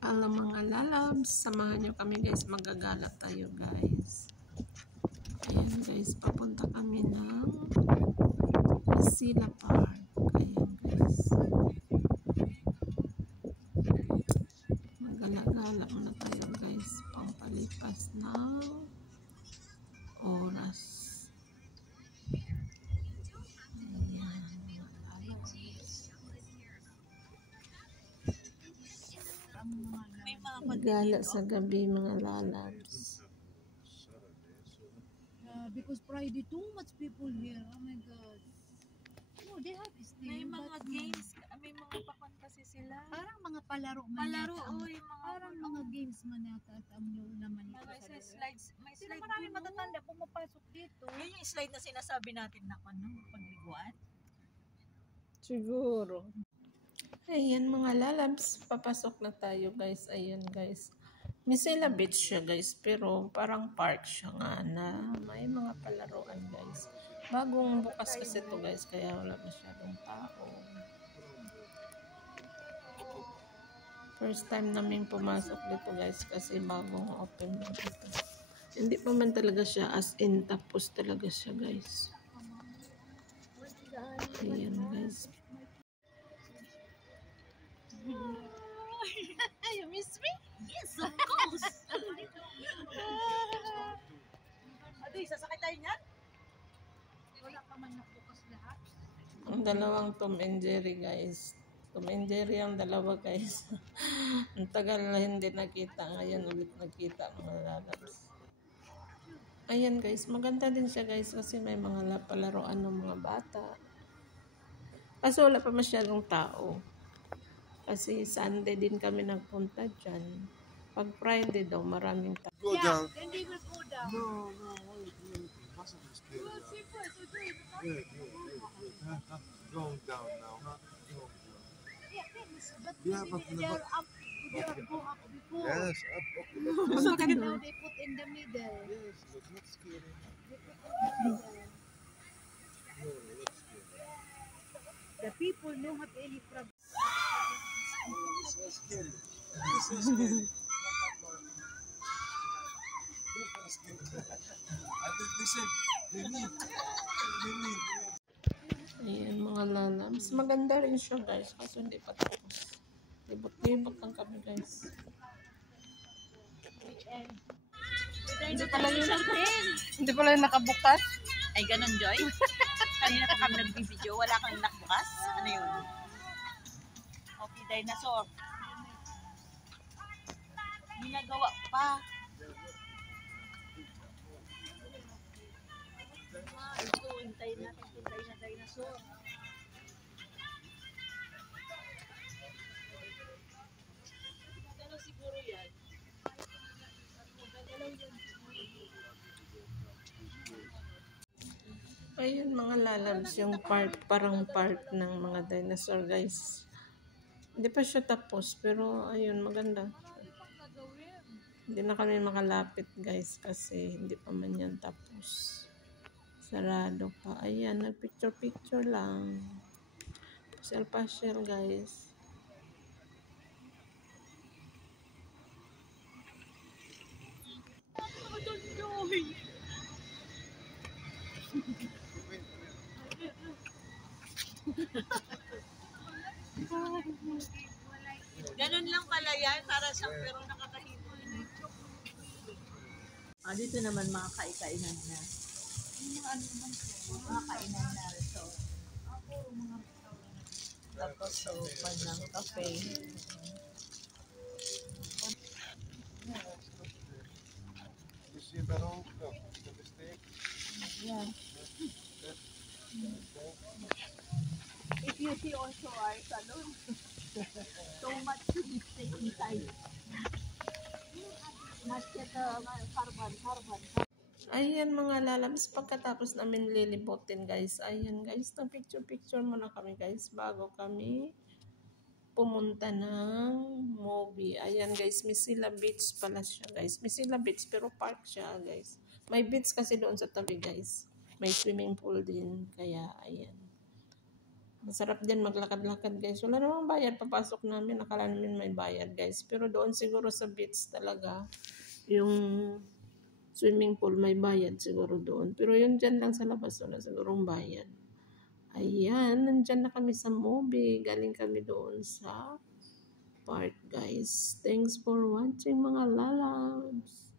Alam mga lalabs, samahan nyo kami guys, magagala tayo guys. Ayan guys, papunta kami ng Sila Park. Ayan guys. Magala-gala muna tayo guys, pampalipas ng oras. Gala sa gabi mga lalabs. Because Friday too much people here. Oh my God. No, they have May steam. mga games, may mga pakwan kasi sila. Parang mga palaro man Palaro, yata ang- oy, mga parang mga games man yata at ang new naman ito May sa lugar. slides, may Sila slide marami dun, matatanda pumapasok dito. Yun yung slide na sinasabi natin na ano, pagliguan. Siguro. Ayan mga lalabs, papasok na tayo guys. Ayan guys. Misela Beach siya guys, pero parang park siya nga na may mga palaruan guys. Bagong bukas kasi to guys, kaya wala masyadong tao. First time namin pumasok dito guys kasi bagong open na dito. Hindi pa man talaga siya as in tapos talaga siya guys. Ayan guys. You miss me? Yes, of course. Adoy, sasakay tayo niyan? Wala pa man nabukas lahat. Ang dalawang Tom and Jerry guys. Tom and Jerry ang dalawa guys. Ang tagal na hindi nakita. Ngayon ulit nakita mga lalabs. Ayan guys. Maganda din siya guys kasi may mga palaruan ng mga bata. Kaso wala pa masyadong tao. Kasi Sunday din kami nagpunta dyan. Pag Friday daw maraming tao. Go down. Then they will go down. No, wait. Must have stayed down. Wait. Going down now. Going down. But Yeah, but they are up. They are go up before. Yes, up. Okay, Now they put in the middle. yes, look, not scary. They put in the middle. No, not scary. The people know what any problem. It's not scary. It's not scary. I think listen, they need. Ayan mga lalabs. Maganda rin siya guys. Kaso hindi pa tapos. Libot-libot lang kami guys. Hindi pala yung nakabukas. Ay, ganun, Joy? Kanina pa kami nagbibideo, wala kang nakbukas? Ano yun? Okay, dinosaur. Ginagawa pa. Ito, hintayin natin hintayin na dinosaur. Magkano siguro yan? Magkano yan? Ayun mga lalabs, yung part, parang part ng mga dinosaur guys. Hindi pa siya tapos, pero ayun, maganda. Hindi na kami makalapit guys kasi hindi pa man yan tapos. Sarado pa. Ayan, nagpicture-picture lang. Pasyal-pasyal guys. Ganun lang pala yan, para siyang pero nakakahito. Dito naman mga kainan na. Mga kainan na ito. Tapos so, pan ng cafe. You see that all? Look, the mistake. Yeah. If you see also our salon, so much mistake inside. Mas carbon. Ayan mga lalabs, pagkatapos namin lilibutin guys. Ayan guys, picture-picture muna kami guys bago kami pumunta ng movie. Ayan guys, Misila Beach pala siya guys. Misila Beach pero park siya guys. May beach kasi doon sa tabi guys. May swimming pool din. Kaya ayan. Masarap din maglakad-lakad guys. Wala namang bayad. Papasok namin. Akala namin may bayad guys. Pero doon siguro sa beach talaga. Yung swimming pool may bayad siguro doon. Pero yun dyan lang sa labas. Wala sigurong bayad. Ayan. Nandyan na kami sa movie. Galing kami doon sa park guys. Thanks for watching mga lalabs.